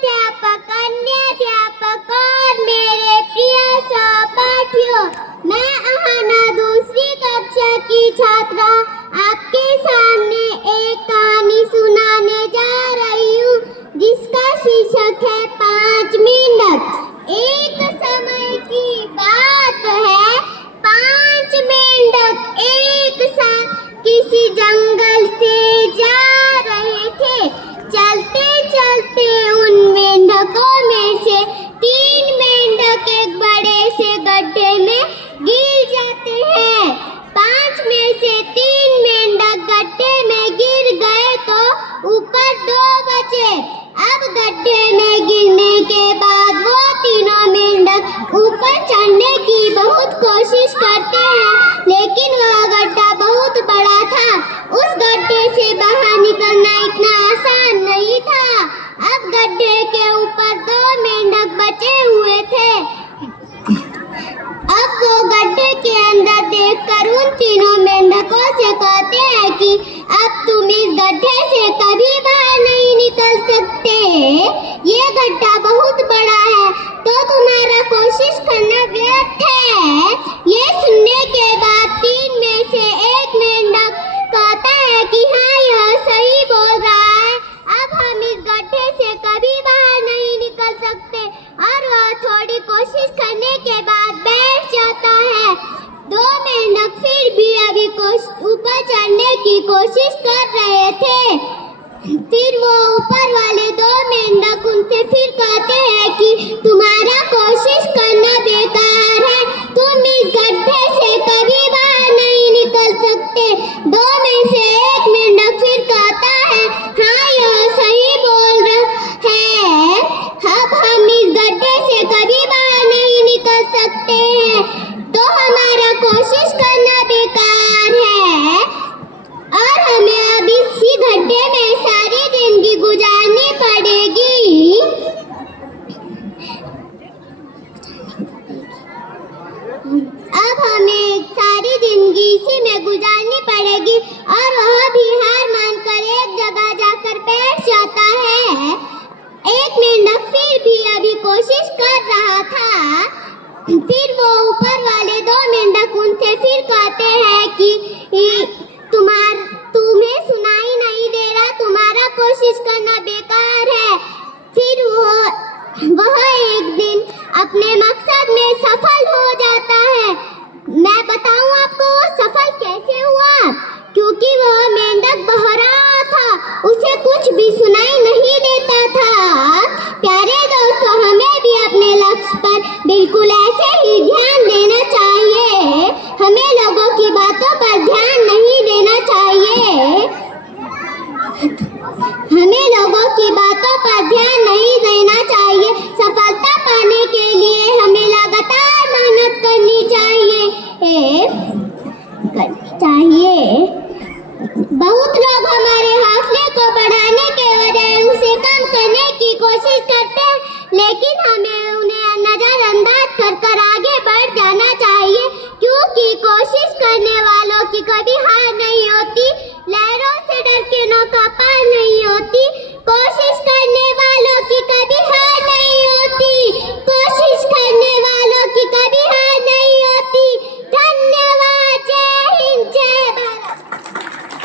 अध्यापक, अन्य अध्यापक और मेरे प्रिय सहपाठियों, मैं अहाना दूसरी कक्षा की छात्रा आपके सामने एक कहानी सुनाने जा रही हूँ, जिसका शीर्षक है 5 मेंढक। एक समय की बात है, 5 मेंढक एक साथ किसी जंगल से जा रहे थे। चलते चलते उन मेंढकों में से 3 मेंढक एक बड़े से गड्ढे में गिर जाते हैं। 5 में से 3 मेंढक गड्ढे में गिर गए तो ऊपर 2 बचे। अब गड्ढे में गिरने के बाद वो तीनों मेंढक ऊपर चढ़ने की बहुत कोशिश करते हैं, लेकिन वह गड्ढा बहुत बड़ा था। उस गड्ढे से बाहर निकलना इतना आसान नहीं था। अब गड्ढे के ऊपर 2 मेंढक बचे हुए थे। अब वो गड्ढे के अंदर देखकर उन तीनों मेंढकों से कहते हैं कि अब तुम इस गड्ढे से कभी बाहर नहीं निकल सकते। ये गड्ढा बहुत बड़ा है, तो तुम्हारा कोशिश करना व्यर्थ है। ये सुनने के बाद 3 में से एक मेंढक कहता है कि हाँ, यह सही बोल रहा है, अब हम इस गड्ढे से कभी बाहर नहीं निकल सकते, और वह थोड़ी कोशिश करने के बाद बैठ जाता है। 2 मेंढक फिर भी अभी ऊपर चढ़ने की कोशिश कर रहे थे। फिर वो ऊपर वाले 2 मेंढक उनसे फिर कहते हैं कि तुम्हारा कोशिश करना बेकार है, तुम इस गड्ढे से कभी बाहर नहीं निकल सकते। 2 में से एक मेंढक फिर कहता है हाँ, यह सही बोल रहा है, अब हम इस गड्ढे से कभी बाहर नहीं निकल सकते हैं, तो हमारा कोशिश करना बेकार है और हमें अब इसी गड्ढे में सारी जिंदगी गुजारनी पड़ेगी। अब हमें सारी जिंदगी इसी में गुजारनी पड़ेगी, और वह भी हार मानकर एक जगह जाकर बैठ जाता है। एक मेंढक फिर भी अभी कोशिश कर रहा था। फिर वो ऊपर वाले 2 मेंढक उनसे फिर कहते हैं कि तुम्हें सुनाई नहीं दे रहा, तुम्हारा कोशिश करना बेकार है। फिर वह एक दिन अपने मकसद में सफल हो जाता है। मैं बताऊं आपको वो सफल कैसे हुआ, क्योंकि वह मेंढक बहरा था, उसे कुछ भी सुनाई नहीं देता था। प्यारे दोस्तों, हमें भी अपने लक्ष्य पर बिल्कुल ऐसे ही ध्यान देना चाहिए। हमें लोगों की बातों पर ध्यान नहीं देना चाहिए। हमें लोगों की बातों पर ध्यान नहीं देना चाहिए। सफलता पाने के लिए हमें लगातार मेहनत करनी चाहिए। बहुत लोग हमारे हौसले को बढ़ाने के बजाय उसे कम करने की कोशिश करते हैं, लेकिन हमें उन्हें नजरअंदाज कर आगे बढ़ जाना चाहिए, क्योंकि कोशिश करने वालों की कभी हार नहीं होती। लहरों से डर के नौका